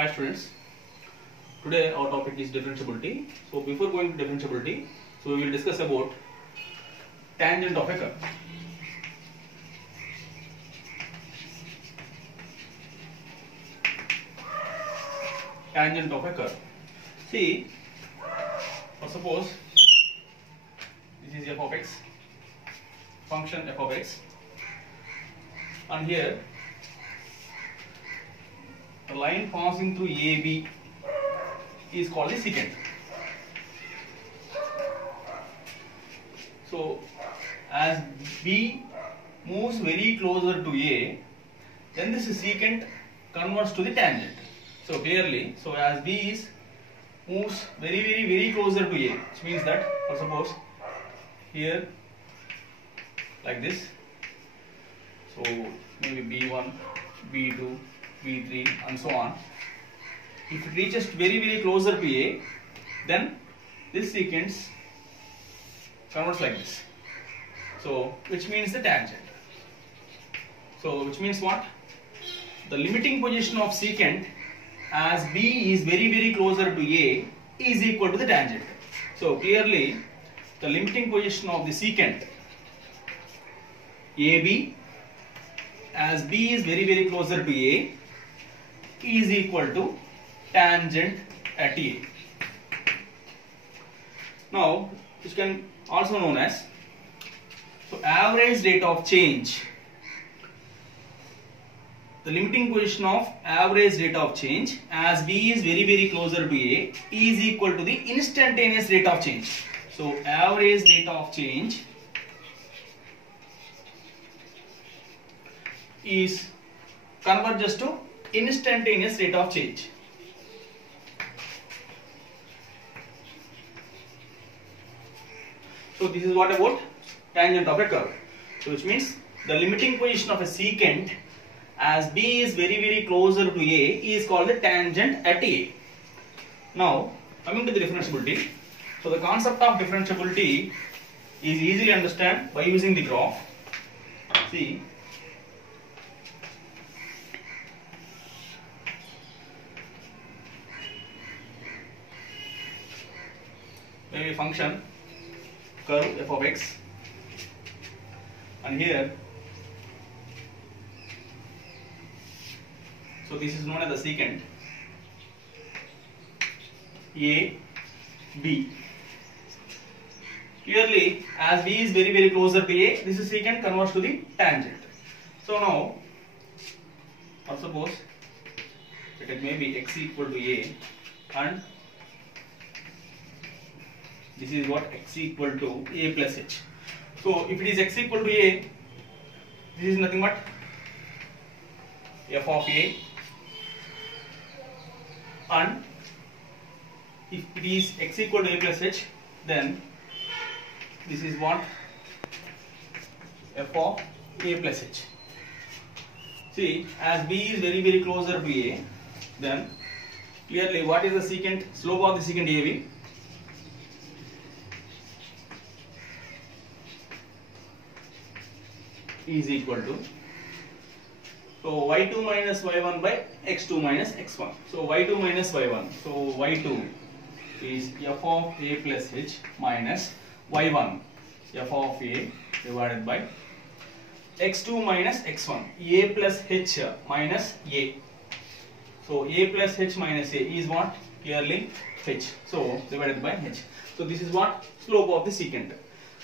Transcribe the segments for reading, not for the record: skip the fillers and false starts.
Hi students, today our topic is differentiability. So before going to differentiability, so we will discuss about tangent of a curve. Tangent of a curve. See, suppose this is f of x, function f of x, and here the line passing through AB is called the secant. So as B moves very closer to A, then this secant converts to the tangent. So clearly, so as B moves very closer to A, which means that, for suppose here like this, so maybe B1, B2, B3 and so on. If it reaches very closer to A, then this secant converts like this. So which means the tangent. So which means what? The limiting position of secant as B is very closer to A is equal to the tangent. So clearly the limiting position of the secant AB as B is very closer to A is equal to tangent at A. Now which can also known as average rate of change. The limiting position of average rate of change as B is very closer to A is equal to the instantaneous rate of change. So average rate of change is converges to instantaneous rate of change. So this is what about tangent of a curve. So which means the limiting position of a secant as B is very closer to A is called the tangent at A. Now coming to the differentiability. So the concept of differentiability is easily understood by using the graph. See, maybe function curve f of x, and here, so this is known as the secant A B. Clearly as B is very closer to A, this is secant converts to the tangent. So now, or suppose it may be x equal to A, and this is what x equal to A plus h. So if it is x equal to A, this is nothing but f of A, and if it is x equal to A plus h, then this is what f of A plus h. See, as B is very closer to A, then clearly what is the secant, slope of the secant AB? Is equal to, so y2 minus y1 by x2 minus x1. So y2 minus y1. So y2 is f of A plus h minus y1 f of A divided by x2 minus x1. A plus h minus A. So A plus h minus A is what? Clearly h. So divided by h. So this is what? Slope of the secant.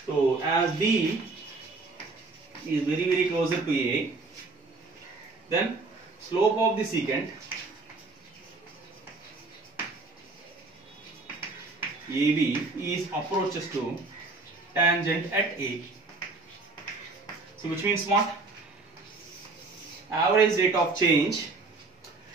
So as B is very closer to A, then slope of the secant AB is approaches to tangent at A. So which means what? Average rate of change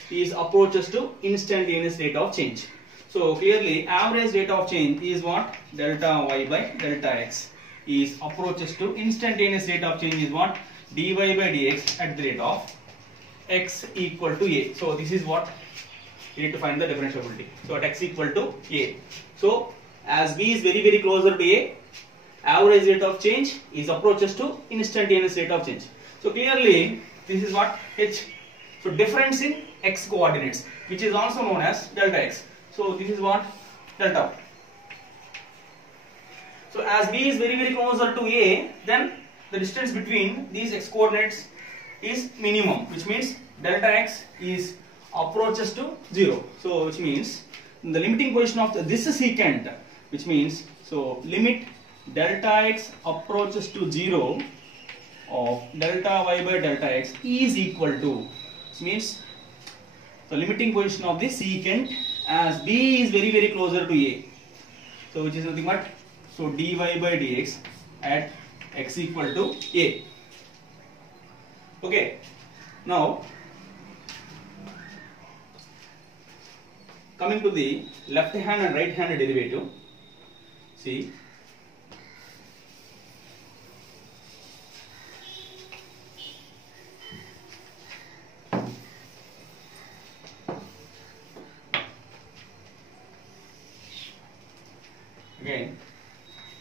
is approaches to instantaneous rate of change. So clearly average rate of change is what? Delta y by delta x is approaches to instantaneous rate of change is what? Dy by dx at the rate of x equal to A. So this is what you need to find the differentiability. So at x equal to A. So as B is very closer to A, average rate of change is approaches to instantaneous rate of change. So clearly this is what h. So difference in x coordinates, which is also known as delta x. So this is what delta. So as b is very closer to a, then the distance between these x coordinates is minimum, which means delta x is approaches to 0. So which means the limiting position of this secant, which means so limit delta x approaches to 0 of delta y by delta x is equal to, which means the limiting position of the secant as b is very closer to a. So which is nothing but so dy by dx at x equal to a. Okay. Now coming to the left hand and right hand derivative. See, again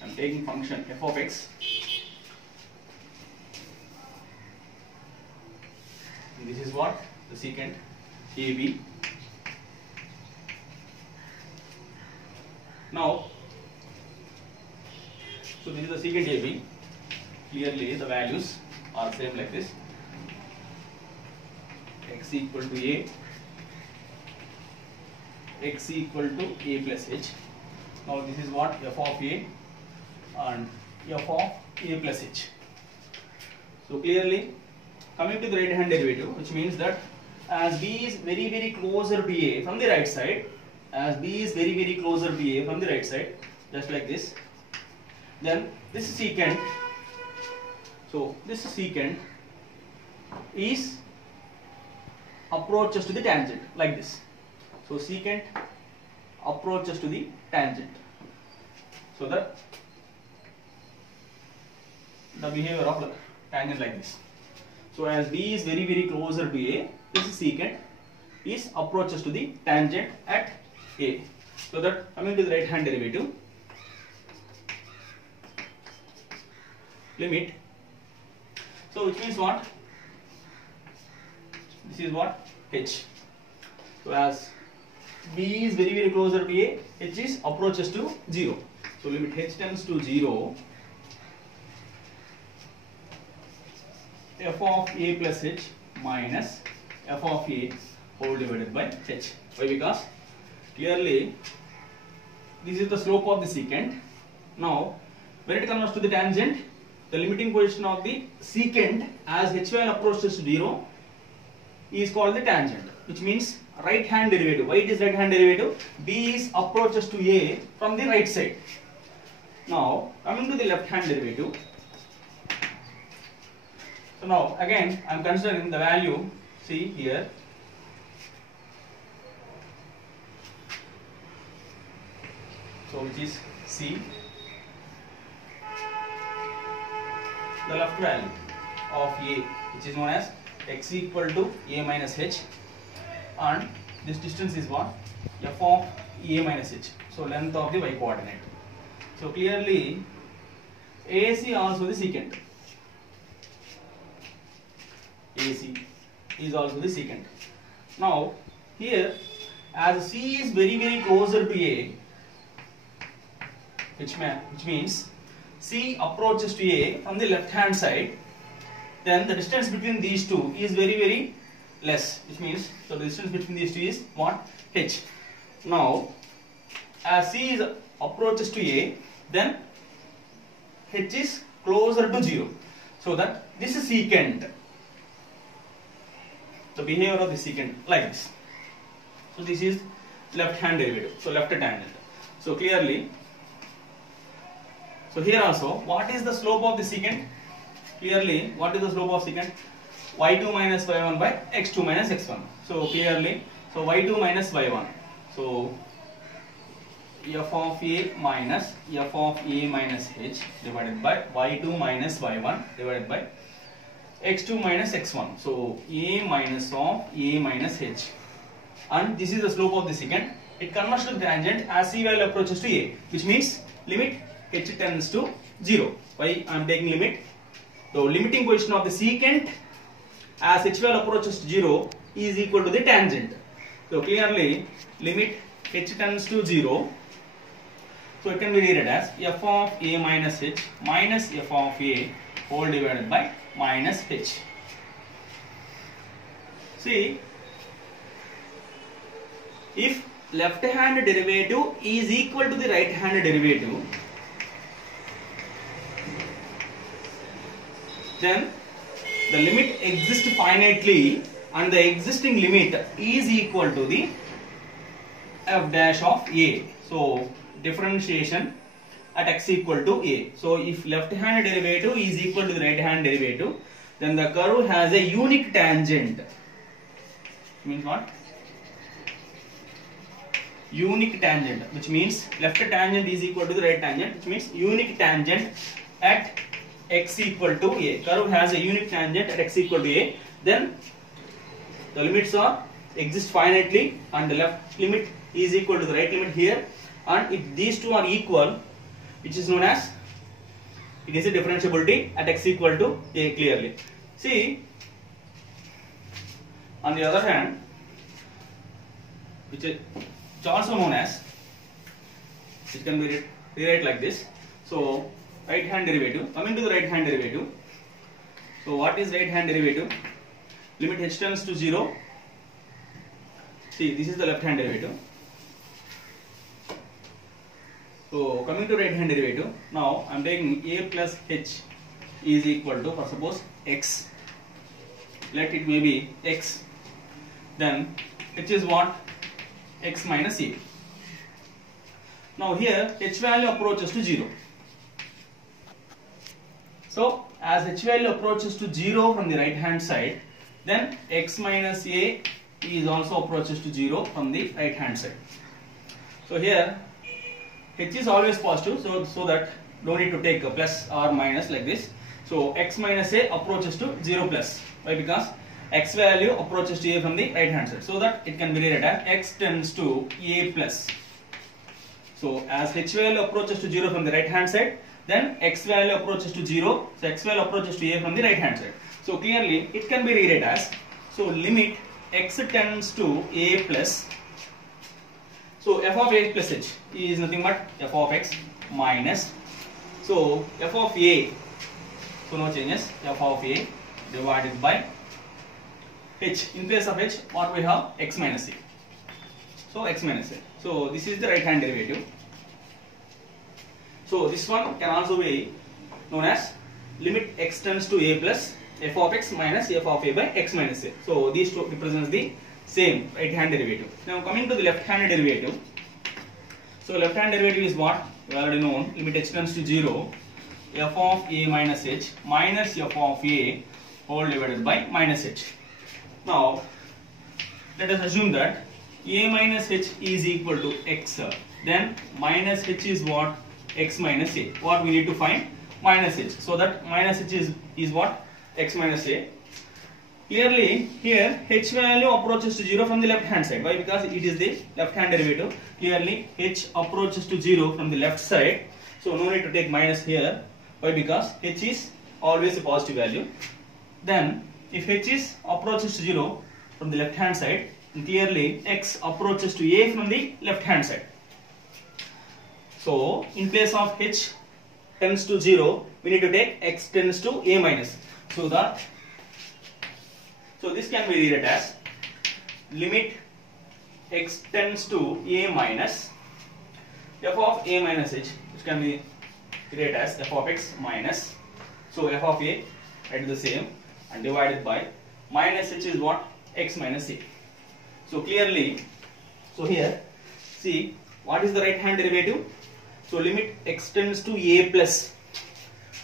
I am taking function f of x, and this is what the secant AB. Now, so this is the secant AB. Clearly, the values are same like this: x equal to a, x equal to a plus h. Now this is what f of a and f of a plus h. So clearly, coming to the right hand derivative, which means that as b is very closer to a from the right side, as b is very closer to a from the right side, just like this, then this secant, so this secant is approaches to the tangent like this. So secant approaches to the tangent, so that the behavior of the tangent like this. So as b is very closer to a, this secant is approaches to the tangent at a. So that coming to the right hand derivative, limit, so which means what, this is what h. So as b is very closer to a, h is approaches to 0. So limit h tends to 0, f of a plus h minus f of a whole divided by h. Why? Because clearly this is the slope of the secant. Now when it comes to the tangent, the limiting position of the secant as h value approaches to 0 is called the tangent, which means right hand derivative. Why it is right hand derivative? b is approaches to a from the right side. Now coming to the left hand derivative, so now again I am considering the value, see here, so which is c, the left value of a, which is known as x equal to a minus h, and this distance is what, f of a minus h, so length of the y coordinate. So clearly AC also the secant, AC is also the secant. Now here as C is very closer to A, which means C approaches to A from the left hand side, then the distance between these two is very less, which means so the distance between these two is what, h. Now as C is approaches to A, then h is closer to 0, so that this is secant, the behavior of the secant like this. So this is left hand derivative, so left tangent. So clearly, so here also what is the slope of the secant? Clearly what is the slope of secant? y2 minus y1 by x2 minus x1. So clearly, so y2 minus y1, so f of a minus f of a minus h divided by y2 minus y1 divided by x2 minus x1, so a minus of a minus h, and this is the slope of the secant. It converts to the tangent as c value approaches to a, which means limit h tends to 0. Why I am taking limit? The limiting position of the secant as h value approaches to 0 is equal to the tangent. So clearly limit h tends to 0. So it can be rewritten as f of a minus h minus f of a whole divided by minus h. See, if left hand derivative is equal to the right hand derivative, then the limit exists finitely and the existing limit is equal to the f dash of a. So differentiation at x equal to a. So if left hand derivative is equal to the right hand derivative, then the curve has a unique tangent. Means what? Unique tangent, which means left tangent is equal to the right tangent, which means unique tangent at x equal to a. Curve has a unique tangent at x equal to a. Then the limits are exist finitely and the left limit is equal to the right limit here, and if these two are equal, which is known as, it is a differentiability at x equal to a clearly. See, on the other hand, which is also known as, it can be rewrite like this. So right hand derivative, coming to the right hand derivative. So what is right hand derivative? Limit h tends to 0. See, this is the left hand derivative. So coming to right hand derivative, now I am taking a plus h is equal to, for suppose, x. Let it may be x. Then h is what? X minus a. Now here h value approaches to 0. So as h value approaches to 0 from the right hand side, then x minus a is also approaches to 0 from the right hand side. So here h is always positive, so that don't need to take a plus or minus like this. So x minus a approaches to 0 plus. Why? Because x value approaches to a from the right hand side, so that it can be rewritten as x tends to a plus. So as h value approaches to 0 from the right hand side, then x value approaches to 0, so x value approaches to a from the right hand side. So clearly it can be rewritten as, so limit x tends to a plus, so f of a plus h is nothing but f of x minus, so f of a, so no changes, f of a divided by h. In place of h, what we have? X minus a. So x minus a. So this is the right hand derivative. So this one can also be known as limit x tends to a plus f of x minus f of a by x minus a. So these two represents the same right hand derivative. Now coming to the left hand derivative. So left hand derivative is what? We already known. Limit h tends to 0, f of a minus h minus f of a whole divided by minus h. Now let us assume that a minus h is equal to x, then minus h is what? X minus a. What we need to find? Minus h. So that minus h is what? X minus a. Clearly here h value approaches to 0 from the left hand side. Why? Because it is the left hand derivative. Clearly h approaches to 0 from the left side. So no need to take minus here. Why? Because h is always a positive value. Then if h is approaches to 0 from the left hand side, then clearly x approaches to a from the left hand side. So in place of h tends to 0, we need to take x tends to a minus. So this can be rewritten as limit x tends to a minus f of a minus h, which can be rewritten as f of x minus, so f of a, write the same, and divided by minus h is what? X minus a. So clearly, so here see what is the right hand derivative? So limit x tends to a plus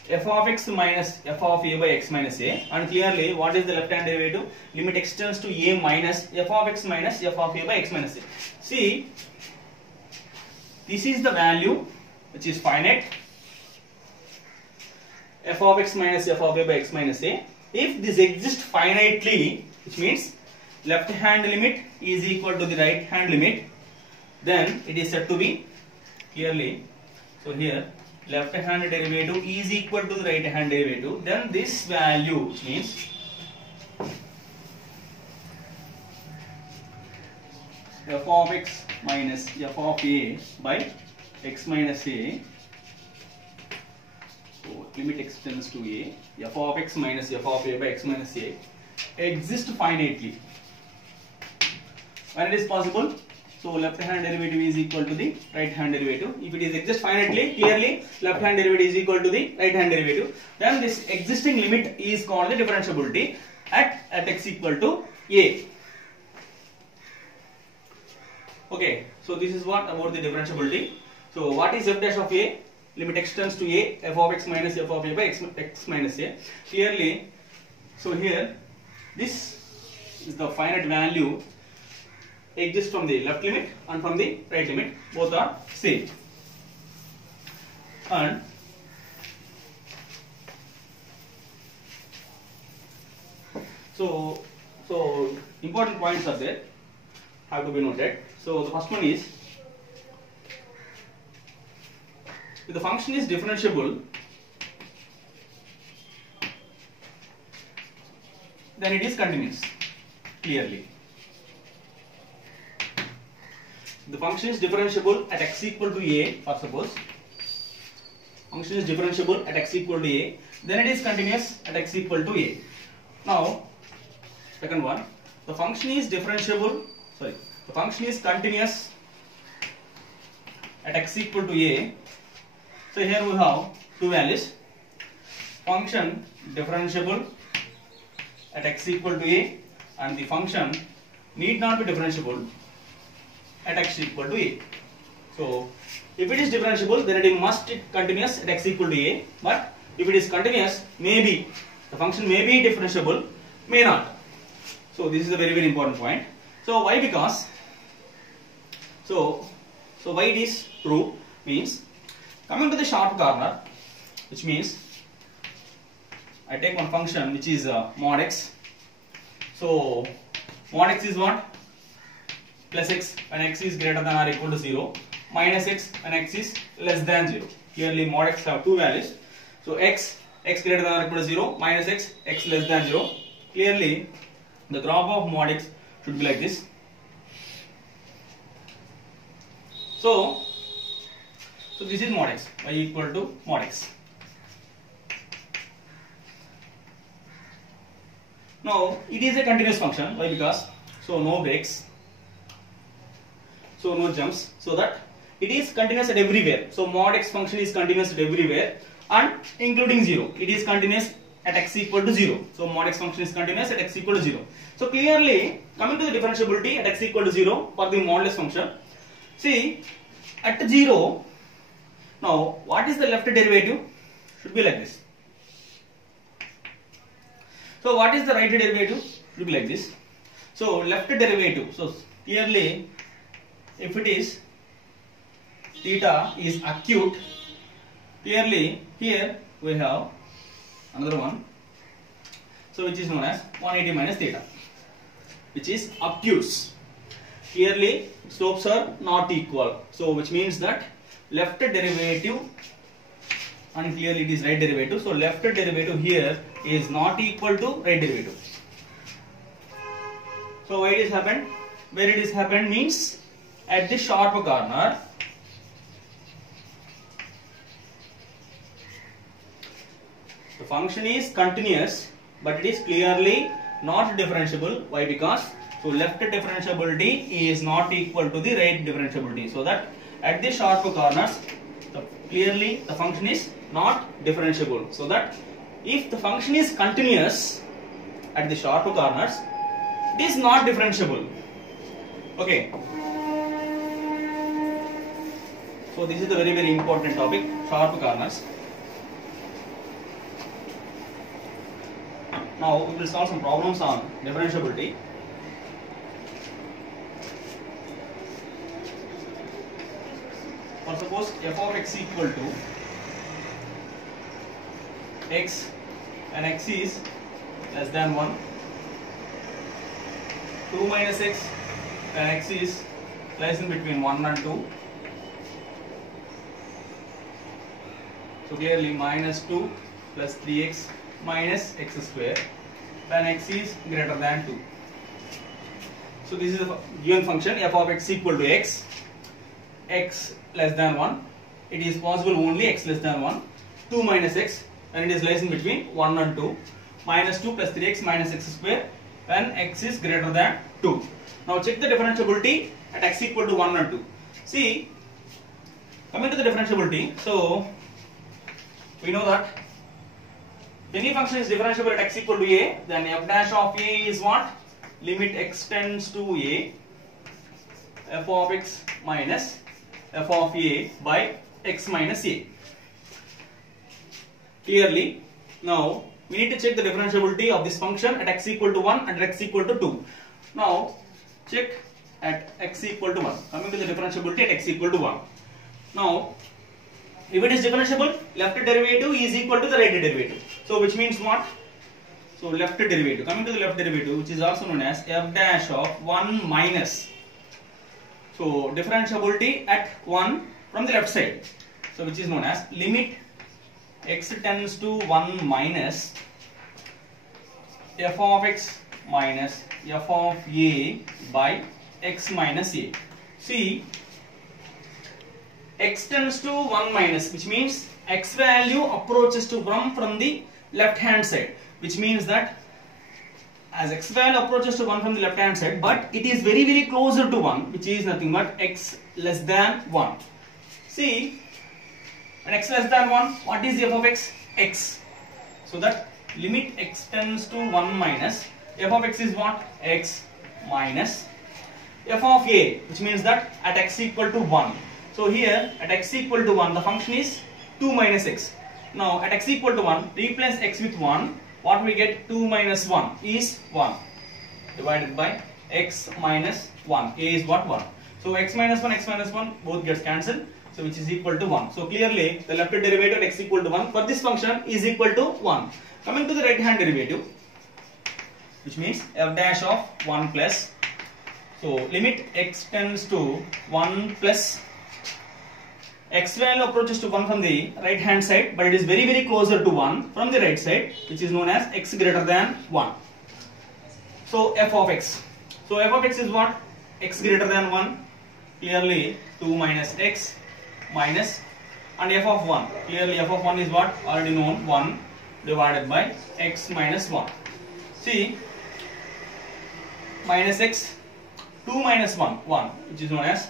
f of x minus f of a by x minus a, and clearly what is the left hand derivative? Limit x tends to a minus f of x minus f of a by x minus a. See, this is the value which is finite, f of x minus f of a by x minus a. If this exists finitely, which means left hand limit is equal to the right hand limit, then it is said to be clearly, so here left hand derivative is equal to the right hand derivative, then this value, which means f of x minus f of a by x minus a. So limit x tends to a, f of x minus f of a by x minus a exist finitely. When it is possible, so left hand derivative is equal to the right hand derivative. If it is exist finitely, clearly left hand derivative is equal to the right hand derivative. Then this existing limit is called the differentiability at x equal to a. Okay, so this is what about the differentiability. So what is f dash of a? Limit x tends to a, f of x minus f of a by x minus a. Clearly, so here this is the finite value exists from the left limit and from the right limit, both are same. And so important points are there, have to be noted. So the first one is, if the function is differentiable, then it is continuous, clearly. The function is differentiable at x equal to a, for suppose function is differentiable at x equal to a, then it is continuous at x equal to a. Now second one, the function is differentiable, the function is continuous at x equal to a. So here we have two values, function differentiable at x equal to a, and the function need not be differentiable at x equal to a. So if it is differentiable, then it must be continuous at x equal to a, but if it is continuous, maybe the function may be differentiable, may not. So this is a very, very important point. So why? Because so why it is true means, coming to the sharp corner, which means I take one function which is mod x. So mod x is what? Plus x when x is greater than or equal to 0, minus x when x is less than 0. Clearly mod x have two values. So x greater than or equal to 0, minus x less than 0. Clearly the graph of mod x should be like this. So this is mod x, y equal to mod x. Now it is a continuous function. Why? Because so no breaks, so no jumps, so that it is continuous at everywhere. So mod x function is continuous at everywhere and including 0. It is continuous at x equal to 0. So mod x function is continuous at x equal to 0. So clearly coming to the differentiability at x equal to 0 for the modulus function. See at 0. Now what is the left derivative? Should be like this. So what is the right derivative? Should be like this. So left derivative. So clearly, if it is theta is acute, clearly here we have another one. So which is known as 180 minus theta, which is obtuse. Clearly slopes are not equal. So which means that left derivative, and clearly it is right derivative. So left derivative here is not equal to right derivative. So why it is happened? Where it is happened means at the sharp corner. The function is continuous, but it is clearly not differentiable. Why? Because so left differentiability is not equal to the right differentiability. So that at the sharp corners, clearly the function is not differentiable. So that if the function is continuous at the sharp corners, it is not differentiable. Okay. So this is the very, very important topic, sharp corners. Now we will solve some problems on differentiability. For suppose f of x equal to x and x is less than 1, 2 minus x and x is lies in between 1 and 2. So clearly minus 2 plus 3x minus x square when x is greater than 2. So this is the given function f of x equal to x, x less than 1. It is possible only x less than 1. 2 minus x when it is lies in between 1 and 2. Minus 2 plus 3x minus x square when x is greater than 2. Now check the differentiability at x equal to 1 and 2. See, coming to the differentiability, so we know that any function is differentiable at x equal to a, then f dash of a is what? Limit x tends to a, f of x minus f of a by x minus a. Clearly, now we need to check the differentiability of this function at x equal to 1 and at x equal to 2. Now check at x equal to 1. Coming to the differentiability at x equal to 1. Now if it is differentiable, left derivative is equal to the right derivative. So which means what? So left derivative. Coming to the left derivative, which is also known as f dash of 1 minus. So differentiability at 1 from the left side. So which is known as limit x tends to 1 minus f of x minus f of a by x minus a. See, x tends to 1 minus, which means x value approaches to from the left hand side, which means that as x value approaches to 1 from the left hand side, but it is very closer to 1, which is nothing but x less than 1. See, when x less than 1, what is the f of x? X. So that limit x tends to 1 minus f of x is what? X minus f of a, which means that at x equal to 1. So here at x equal to 1, the function is 2 minus x. Now at x equal to 1, replace x with 1. What we get? 2 minus 1 is 1 divided by x minus 1. A is what? 1. So x minus 1 both gets cancelled. So which is equal to 1. So clearly the left derivative at x equal to 1 for this function is equal to 1. Coming to the right hand derivative, which means f dash of 1 plus. So limit x tends to 1 plus. X value approaches to 1 from the right hand side, but it is very closer to 1 from the right side, which is known as x greater than 1. So f of x. So f of x is what? X greater than 1. Clearly 2 minus x minus, and f of 1. Clearly f of 1 is what? Already known, 1 divided by x minus 1. See, minus x, 2 minus 1, 1, which is known as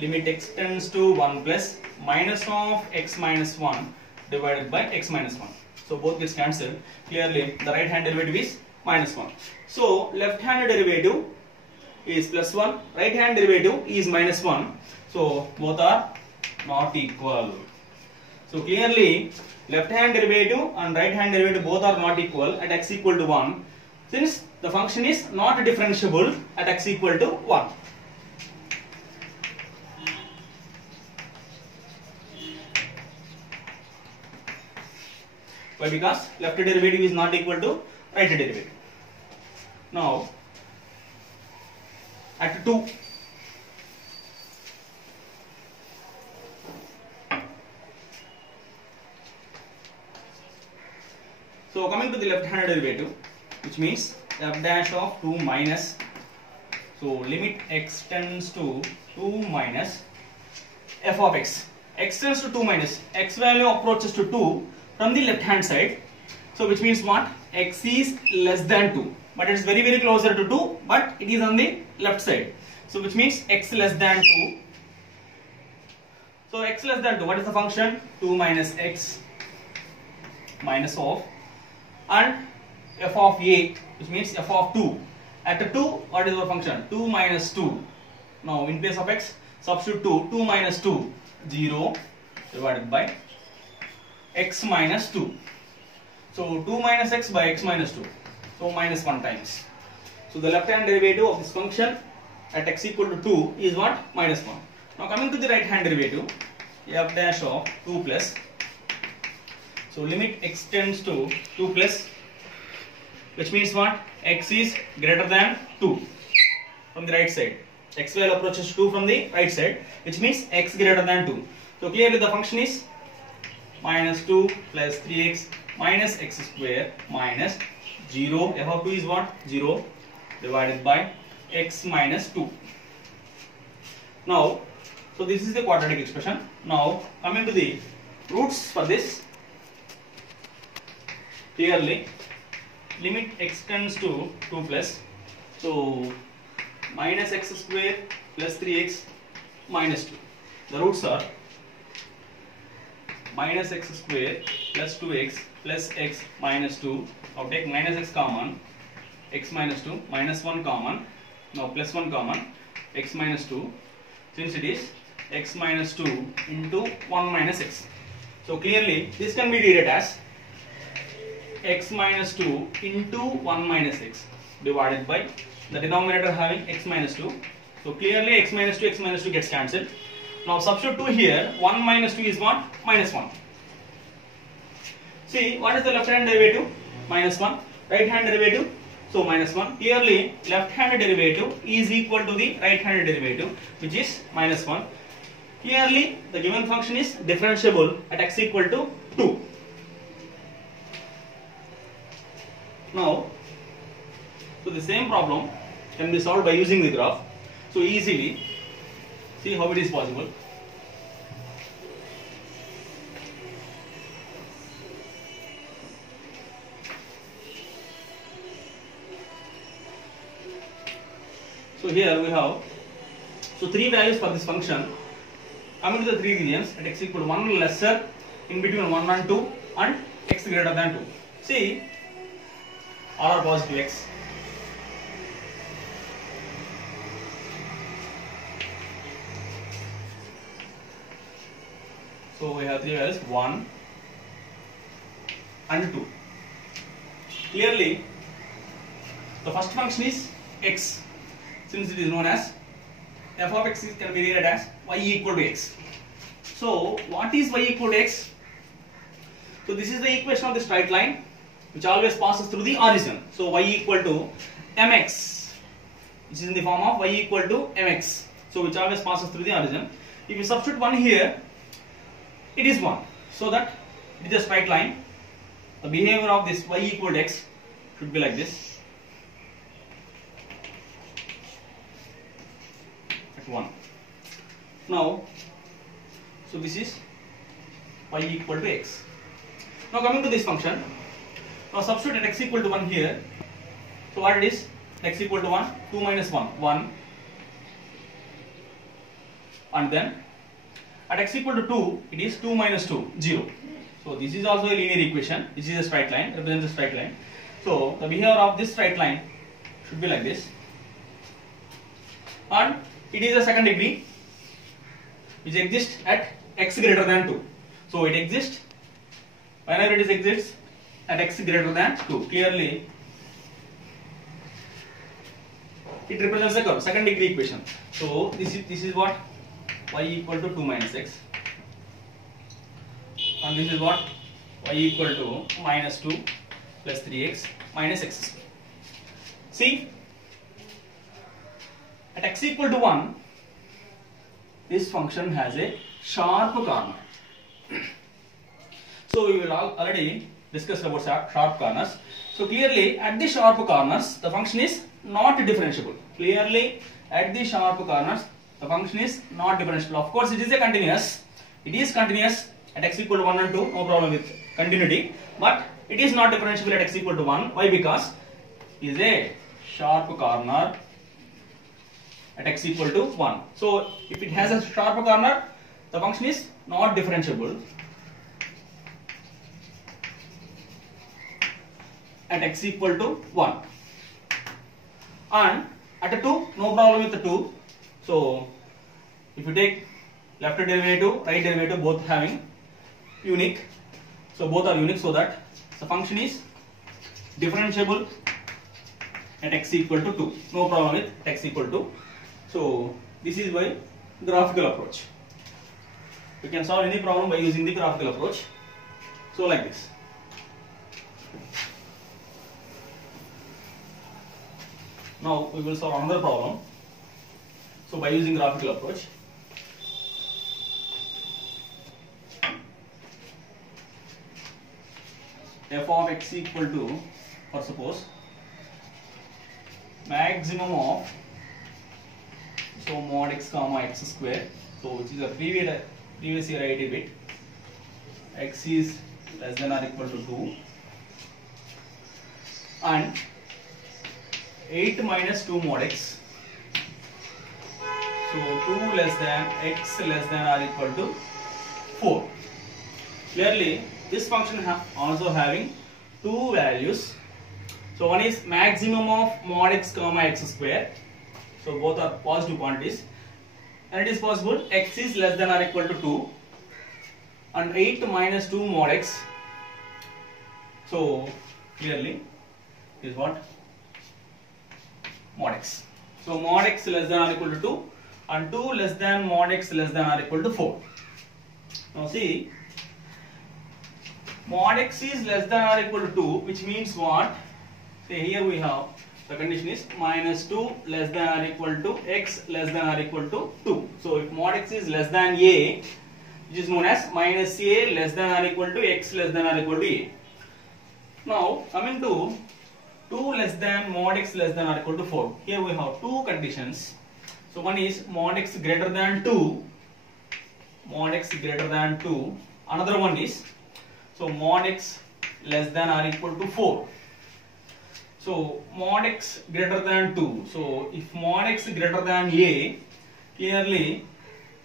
limit x tends to 1 plus minus of x minus 1 divided by x minus 1. So both gets cancelled. Clearly the right hand derivative is minus 1. So left hand derivative is plus 1, right hand derivative is minus 1. So both are not equal. So clearly left hand derivative and right hand derivative both are not equal at x equal to 1, since the function is not differentiable at x equal to 1. Why? Because left derivative is not equal to right derivative. Now at 2, so coming to the left hand derivative, which means f dash of 2 minus, so limit x tends to 2 minus f of x. X tends to 2 minus, x value approaches to 2 from the left hand side. So which means what? X is less than 2, but it is very closer to 2, but it is on the left side. So which means x less than 2. So x less than 2, what is the function? 2 minus x minus of, and f of a, which means f of 2. At 2, what is our function? 2 minus 2. Now in place of x, substitute 2. 2 minus 2, 0 divided by x minus 2. So 2 minus x by x minus 2. So minus 1 times. So the left hand derivative of this function at x equal to 2 is what? Minus 1. Now coming to the right hand derivative, f dash of 2 plus. So limit x tends to 2 plus, which means what? X is greater than 2 from the right side. X value approaches 2 from the right side, which means x greater than 2. So clearly the function is minus 2 plus 3x minus x square minus 0. F of 2 is what? 0 divided by x minus 2. Now, so this is the quadratic expression. Now, coming to the roots for this, clearly limit x tends to 2 plus, so minus x square plus 3x minus 2. The roots are minus x square plus 2x plus x minus 2. Now take minus x common, x minus 2, minus 1 common, now plus 1 common, x minus 2, since it is x minus 2 into 1 minus x. So clearly this can be rewritten as x minus 2 into 1 minus x divided by the denominator having x minus 2. So clearly x minus 2 gets cancelled. Now substitute 2 here, 1 minus 2 is what? Minus 1. See, what is the left hand derivative? Minus 1. Right hand derivative? So minus 1. Clearly left hand derivative is equal to the right hand derivative, which is minus 1. Clearly the given function is differentiable at x equal to 2. Now, so the same problem can be solved by using the graph. So easily, see how it is possible. So here we have, so 3 values for this function. Coming to the 3 regions at x equal to 1 lesser, in between 1 and 2, and x greater than 2. See, all are positive x. So we have 3 values, 1 and 2. Clearly, the first function is x, since it is known as f of x can be rewritten as y equal to x. So what is y equal to x? So this is the equation of the straight line which always passes through the origin. So y equal to mx, which is in the form of y equal to mx. So which always passes through the origin. If you substitute 1 here, it is 1. So that it is a straight line. The behavior of this y equal to x should be like this. At 1. Now, so this is y equal to x. Now coming to this function. Now substitute at x equal to 1 here. So what it is? X equal to 1, 2 minus 1, 1. And then at x equal to 2, it is 2 minus 2, 0. So this is also a linear equation. This is a straight line, represents a straight line. So the behavior of this straight line should be like this. And it is a second degree which exists at x greater than 2. So it exists whenever it exists at x greater than 2. Clearly, it represents a curve, second degree equation. So this is what? Y equal to 2 minus x. And this is what? Y equal to minus 2 plus 3x minus x square. See, at x equal to 1, this function has a sharp corner. So we will already discussed about sharp corners. So clearly at the sharp corners, the function is not differentiable. Clearly at the sharp corners, the function is not differentiable. Of course, it is a continuous. It is continuous at x equal to 1 and 2, no problem with continuity. But it is not differentiable at x equal to 1. Why? Because it is a sharp corner at x equal to 1. So if it has a sharp corner, the function is not differentiable at x equal to 1. And at a 2, no problem with the 2. So if you take left derivative, right derivative, both having unique. So both are unique, so that the function is differentiable at x equal to 2. No problem with x equal to 2. So this is by graphical approach. We can solve any problem by using the graphical approach. So like this. Now we will solve another problem. So by using graphical approach. F of x equal to, or suppose maximum of So mod x comma x square. So which is a previous year I did it. X is less than or equal to 2 and 8 minus 2 mod x. So 2 less than x less than or equal to 4. Clearly this function also having two values. So one is maximum of mod x comma x square. So both are positive quantities, and it is possible x is less than or equal to 2 and 8 minus 2 mod x. So clearly is what? Mod x. So mod x less than or equal to 2 and 2 less than mod x less than or equal to 4. Now see, mod x is less than or equal to 2, which means what? Say here we have the condition is minus 2 less than or equal to x less than or equal to 2. So if mod x is less than a, which is known as minus a less than or equal to x less than or equal to a. Now coming to 2 less than mod x less than or equal to 4. Here we have two conditions. So one is mod x greater than 2. Mod x greater than 2. Another one is so mod x less than or equal to 4. So mod x greater than 2. So if mod x greater than a, clearly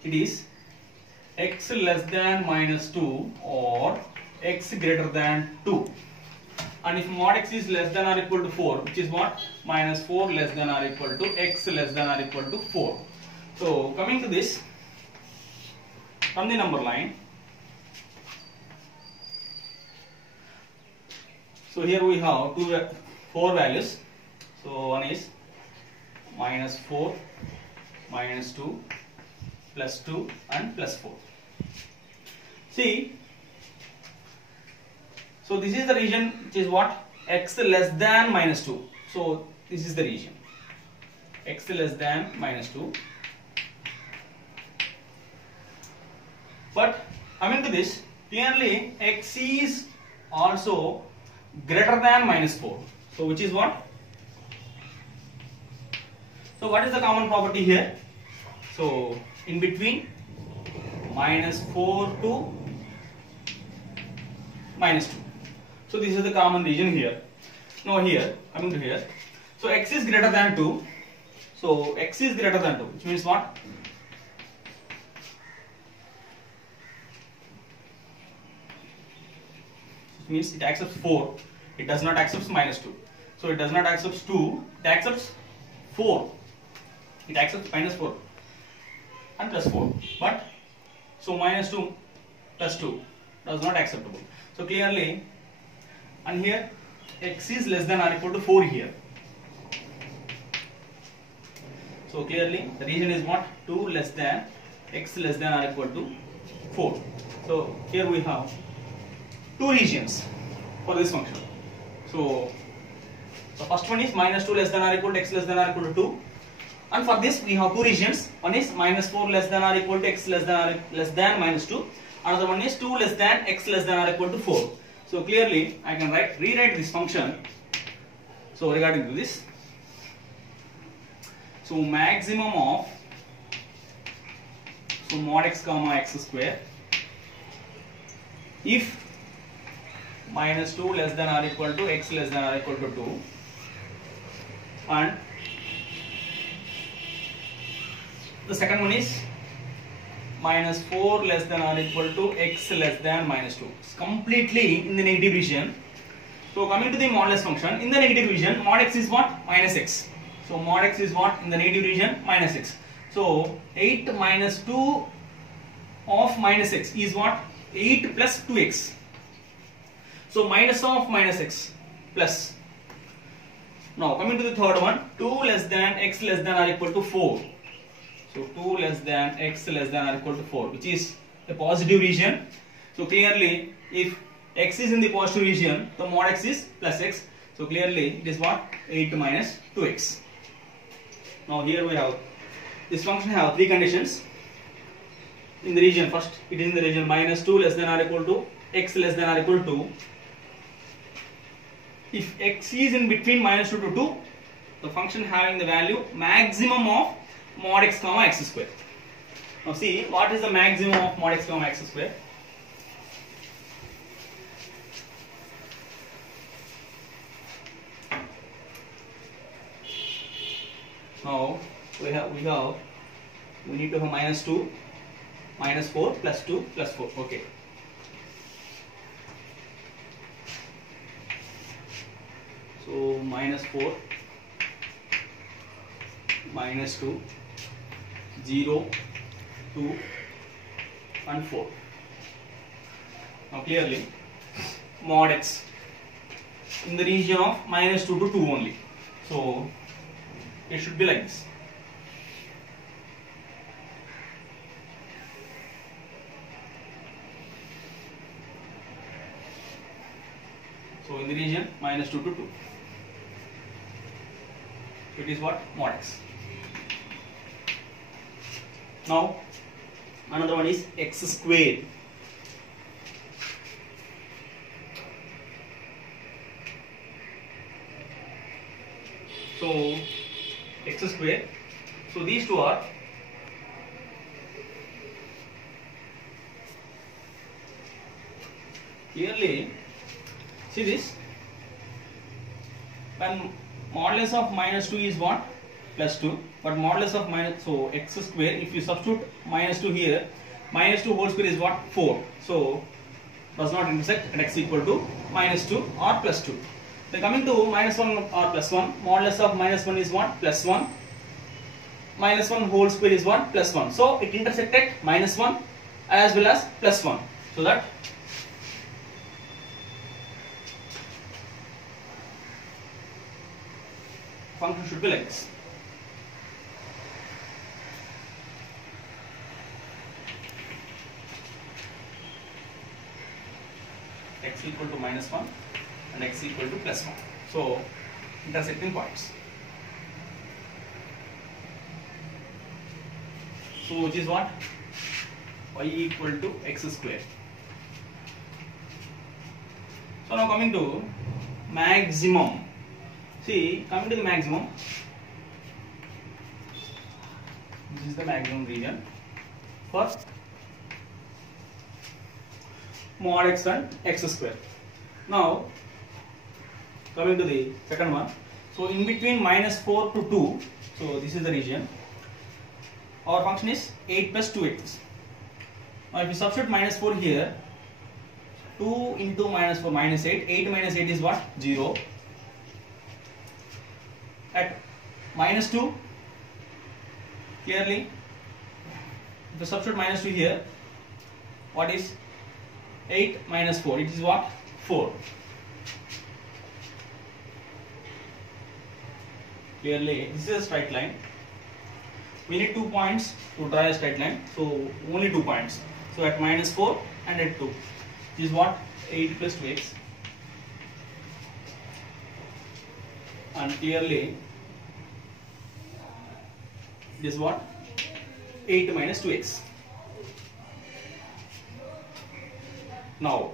it is x less than minus 2 or x greater than 2. And if mod x is less than or equal to 4, which is what? Minus 4 less than or equal to x less than or equal to 4. So coming to this, from the number line, so here we have four values. So one is minus 4, minus 2, plus 2 and plus 4. See, so this is the region which is what? X less than minus 2. So this is the region. X less than minus 2. But coming to this, clearly x is also greater than minus 4. So which is what? So what is the common property here? So in between minus 4 to minus 2. So this is the common region here. Now here, coming to here, so x is greater than 2. So x is greater than 2, which means what? It means it accepts 4. It does not accept minus 2. So it does not accept 2. It accepts 4. It accepts minus 4 and plus 4. But so minus 2 plus 2 does not acceptable. So clearly, and here x is less than or equal to 4 here. So clearly the region is what? 2 less than x less than or equal to 4. So here we have two regions for this function. So the first one is minus 2 less than or equal to x less than or equal to 2. And for this we have two regions. One is minus 4 less than or equal to x less than minus 2. Another one is 2 less than x less than or equal to 4. So clearly I can rewrite this function. So regarding to this, so maximum of so mod x comma x square if minus 2 less than or equal to x less than or equal to 2 and the second one is minus 4 less than or equal to x less than minus 2. It's completely in the negative region. So coming to the modulus function, in the negative region, mod x is what? Minus x. So mod x is what? In the negative region, minus x. So 8 minus 2 of minus x is what? 8 plus 2x. So minus of minus x plus. Now coming to the third one, 2 less than x less than or equal to 4. So 2 less than x less than or equal to 4, which is a positive region. So clearly if x is in the positive region, the mod x is plus x. So clearly it is what? 8 minus 2x. Now here we have, this function have three conditions. In the region, first it is in the region minus 2 less than or equal to x less than or equal to. If x is in between minus 2 to 2, the function having the value maximum of mod x comma x square. Now see, what is the maximum of mod x comma x square? Now we need to have minus 2, minus 4, plus 2, plus 4. Okay. So minus 4, minus 2, 0, 2 and 4. Now clearly mod x in the region of minus 2 to 2 only. So it should be like this. So in the region minus 2 to 2. It is what? Mod x. Now another one is x squared. So x square. So these two are clearly, see this, when modulus of minus 2 is what? Plus 2, but modulus of minus, so x square, if you substitute minus 2 here, minus 2 whole square is what? 4. So does not intersect at x equal to minus 2 or plus 2. Then coming to minus 1 or plus 1, modulus of minus 1 is what? Plus 1. Minus 1 whole square is what? Plus 1. So it intersected minus 1 as well as plus 1. So that function should be like this. X equal to minus 1 and x equal to plus 1. So intersecting points. So which is what? Y equal to x square. So now coming to maximum. See, coming to the maximum, this is the maximum region for mod x and x square. Now coming to the second one, so in between minus 4 to 2, so this is the region. Our function is 8 plus 2x. Now if you substitute minus 4 here, 2 into minus 4 minus 8, 8 minus 8 is what? 0. At minus 2, clearly, if you substitute minus 2 here, what is 8 minus 4? It is what? 4. Clearly, this is a straight line. We need 2 points to draw a straight line. So, only 2 points. So, at minus 4 and at 2. This is what? 8 plus 2x. And clearly, this is what? 8 minus 2x. Now,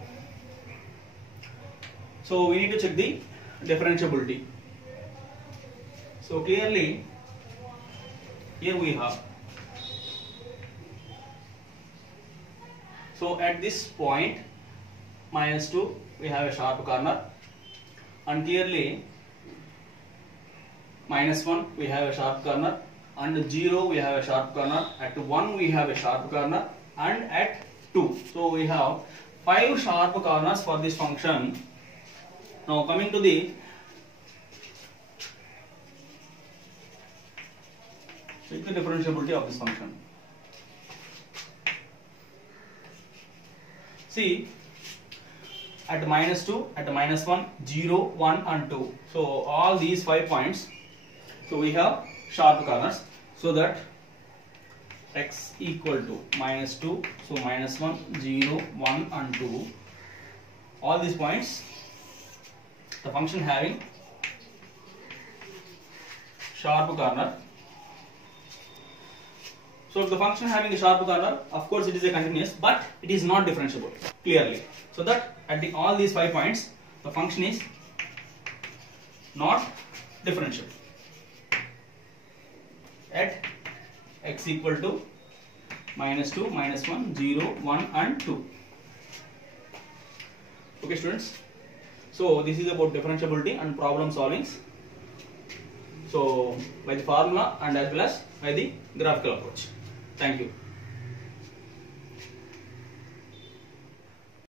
so we need to check the differentiability. So clearly, here we have, so at this point minus 2 we have a sharp corner, and clearly minus 1 we have a sharp corner, and 0 we have a sharp corner, at 1 we have a sharp corner, and at 2. So we have 5 sharp corners for this function. Now coming to the check the differentiability of this function. See, at minus 2, at minus 1, 0, 1 and 2. So all these 5 points, so we have sharp corners, so that x equal to minus 2, so minus 1, 0, 1 and 2. All these points, the function having sharp corner. So the function having a sharp corner, of course it is a continuous, but it is not differentiable, clearly. So that at all these 5 points, the function is not differentiable. At x equal to -2, -1, 0, 1 and 2. Okay students, so this is about differentiability and problem solvings. So by the formula and as well as by the graphical approach. Thank you.